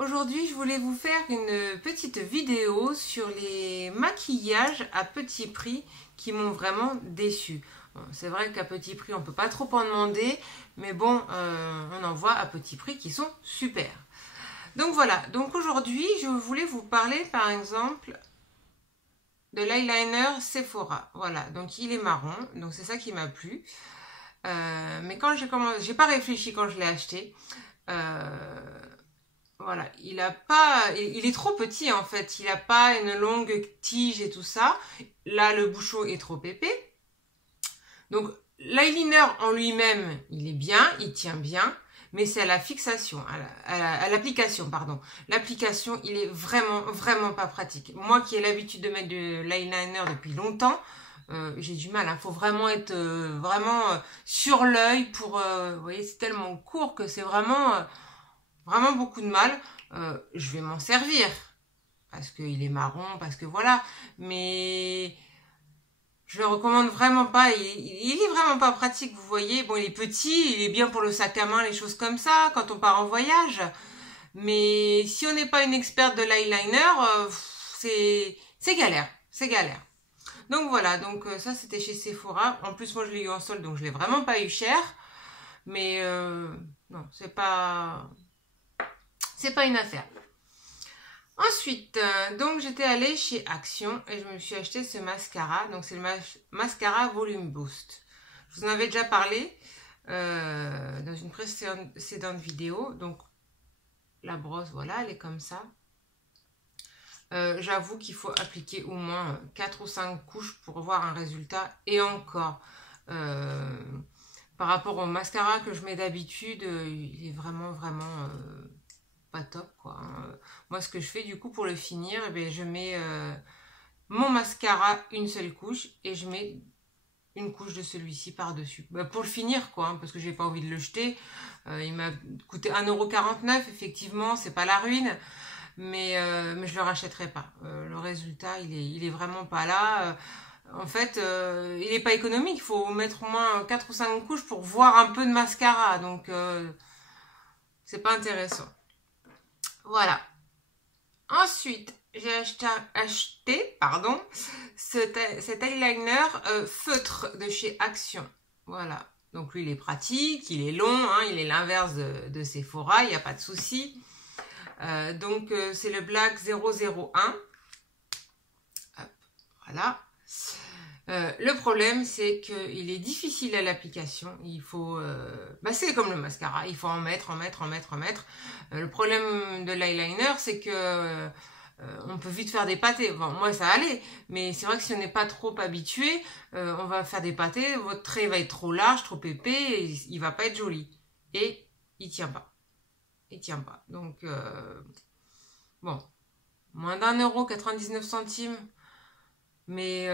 Aujourd'hui, je voulais vous faire une petite vidéo sur les maquillages à petit prix qui m'ont vraiment déçue. Bon, c'est vrai qu'à petit prix, on peut pas trop en demander, mais bon, on en voit à petit prix qui sont super. Donc voilà, donc aujourd'hui, je voulais vous parler par exemple de l'eyeliner Sephora. Voilà, donc il est marron, donc c'est ça qui m'a plu. Mais quand j'ai pas réfléchi quand je l'ai acheté. Voilà, il est trop petit en fait, il n'a pas une longue tige et tout ça. Là, le bouchon est trop épais. Donc, l'eyeliner en lui-même, il est bien, il tient bien, mais c'est à la fixation, à l'application, pardon. L'application, il est vraiment pas pratique. Moi qui ai l'habitude de mettre de l'eyeliner depuis longtemps, j'ai du mal. Il faut vraiment être sur l'œil pour... vous voyez, c'est tellement court que c'est vraiment beaucoup de mal. Je vais m'en servir parce qu'il est marron, parce que voilà, mais je le recommande vraiment pas. Il est vraiment pas pratique, vous voyez. Bon, il est petit, il est bien pour le sac à main, les choses comme ça, quand on part en voyage. Mais si on n'est pas une experte de l'eyeliner, c'est galère, c'est galère. Donc voilà, donc ça c'était chez Sephora. En plus, moi je l'ai eu en solde, donc je l'ai vraiment pas eu cher. Mais non, c'est pas une affaire. Ensuite, donc j'étais allée chez Action et je me suis acheté ce mascara. Donc c'est le mascara Volume Boost. Je vous en avais déjà parlé dans une précédente vidéo. Donc la brosse, voilà, elle est comme ça. J'avoue qu'il faut appliquer au moins 4 ou 5 couches pour voir un résultat. Et encore, par rapport au mascara que je mets d'habitude, il est vraiment pas top quoi. Moi ce que je fais du coup pour le finir, eh bien, je mets mon mascara une seule couche et je mets une couche de celui-ci par dessus pour le finir quoi, parce que j'ai pas envie de le jeter. Il m'a coûté 1,49 €, effectivement c'est pas la ruine, mais je le rachèterai pas. Le résultat il est vraiment pas là. En fait il est pas économique, il faut mettre au moins 4 ou 5 couches pour voir un peu de mascara, donc c'est pas intéressant. Voilà. Ensuite, j'ai acheté cet eyeliner feutre de chez Action. Voilà. Donc lui, il est pratique, il est long, hein, il est l'inverse de Sephora, il n'y a pas de souci. Donc c'est le Black 001. Hop, voilà. Le problème, c'est qu'il est difficile à l'application. Il faut... c'est comme le mascara. Il faut en mettre. Le problème de l'eyeliner, c'est que on peut vite faire des pâtés. Bon, moi, ça allait. Mais c'est vrai que si on n'est pas trop habitué, on va faire des pâtés. Votre trait va être trop large, trop épais. Et il va pas être joli. Et il tient pas. Il tient pas. Donc, bon. Moins d'1,99 €. Mais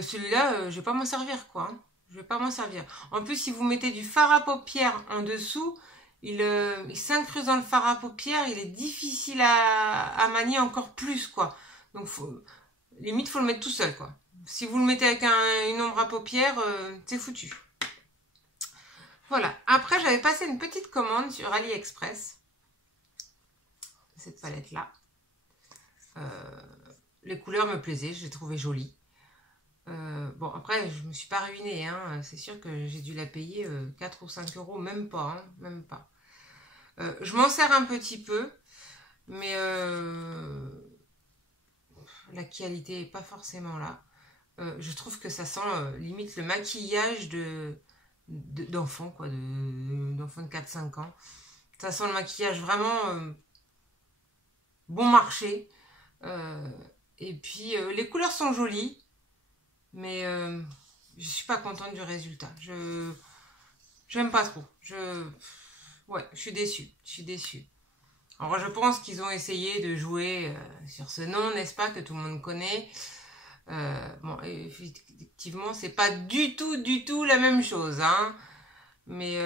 celui-là, je vais pas m'en servir, quoi. Hein. Je vais pas m'en servir. En plus, si vous mettez du fard à paupières en dessous, il s'incruste dans le fard à paupières. Il est difficile à manier encore plus, quoi. Donc, limite, faut le mettre tout seul, quoi. Si vous le mettez avec une ombre à paupières, c'est foutu. Voilà. Après, j'avais passé une petite commande sur AliExpress. Cette palette-là. Les couleurs me plaisaient, je les trouvais jolies. Bon, après, je me suis pas ruinée, hein. C'est sûr que j'ai dû la payer 4 ou 5 €, même pas, hein, même pas. Je m'en sers un petit peu, mais la qualité est pas forcément là. Je trouve que ça sent limite le maquillage d'enfants, quoi, d'enfants de 4-5 ans. Ça sent le maquillage vraiment bon marché. Et puis, les couleurs sont jolies. Mais je suis pas contente du résultat. J'aime pas trop. Ouais, je suis déçue. Alors je pense qu'ils ont essayé de jouer sur ce nom, n'est-ce pas, que tout le monde connaît. Bon, effectivement, c'est pas du tout la même chose, hein. Mais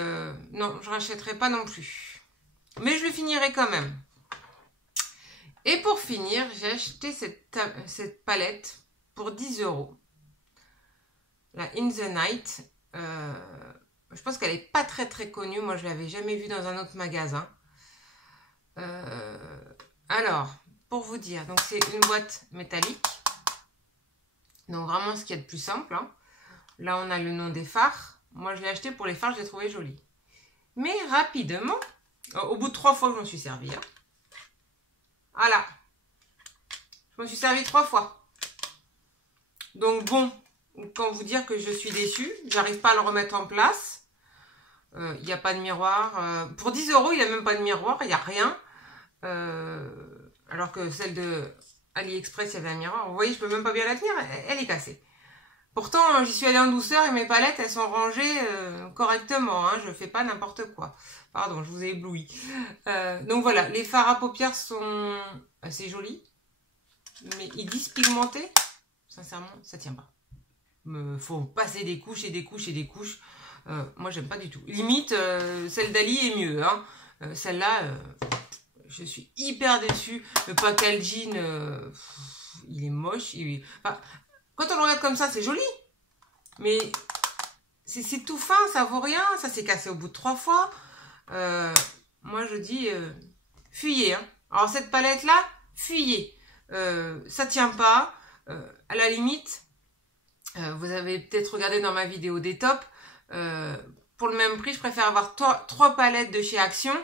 non, je rachèterai pas non plus. Mais je le finirai quand même. Et pour finir, j'ai acheté cette palette pour 10 €. La In the Night, je pense qu'elle n'est pas très connue. Moi, je ne l'avais jamais vue dans un autre magasin. Alors, pour vous dire, donc c'est une boîte métallique. Donc vraiment ce qu'il y a de plus simple. Hein. Là, on a le nom des fards. Moi, je l'ai acheté pour les fards, je l'ai trouvé joli. Mais rapidement, au bout de 3 fois, je m'en suis servi. Hein. Voilà. Je m'en suis servi 3 fois. Donc bon, quand vous dire que je suis déçue, j'arrive pas à le remettre en place. Il n'y a pas de miroir. Pour 10 €, il n'y a même pas de miroir, il n'y a rien. Alors que celle de AliExpress, il y avait un miroir. Vous voyez, je peux même pas bien la tenir, elle est cassée. Pourtant, j'y suis allée en douceur et mes palettes, elles sont rangées correctement. Hein, je fais pas n'importe quoi. Pardon, je vous ai ébloui. Donc voilà, les fards à paupières sont assez jolis. Mais ils disent pigmentés. Sincèrement, ça tient pas. Faut passer des couches et des couches et des couches. Moi, j'aime pas du tout. Limite, celle d'Ali est mieux. Hein. Celle-là, je suis hyper déçue. Le packaging, il est moche. Enfin, quand on le regarde comme ça, c'est joli. Mais c'est tout fin, ça vaut rien. Ça s'est cassé au bout de 3 fois. Moi, je dis, fuyez. Hein. Alors, cette palette-là, fuyez. Ça tient pas. À la limite, vous avez peut-être regardé dans ma vidéo des tops. Pour le même prix, je préfère avoir 3 palettes de chez Action,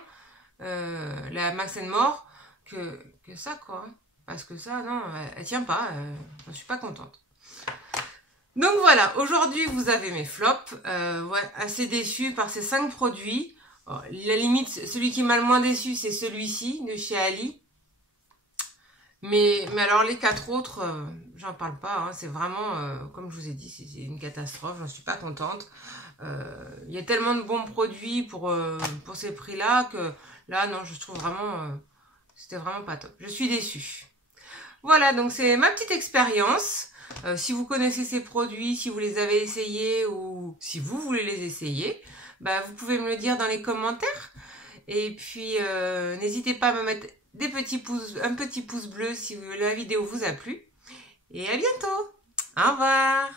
la Max More, que ça, quoi. Parce que ça, non, elle tient pas. Je suis pas contente. Donc voilà, aujourd'hui, vous avez mes flops. Ouais, assez déçue par ces 5 produits. Oh, la limite, celui qui m'a le moins déçu, c'est celui-ci, de chez Ali. Mais alors les 4 autres, j'en parle pas, hein, c'est vraiment, comme je vous ai dit, c'est une catastrophe, j'en suis pas contente. Il y a tellement de bons produits pour ces prix-là que là, non, je trouve vraiment, c'était vraiment pas top. Je suis déçue. Voilà, donc c'est ma petite expérience. Si vous connaissez ces produits, si vous les avez essayés ou si vous voulez les essayer, bah, vous pouvez me le dire dans les commentaires. Et puis, n'hésitez pas à me mettre un petit pouce bleu si la vidéo vous a plu. Et à bientôt. Au revoir.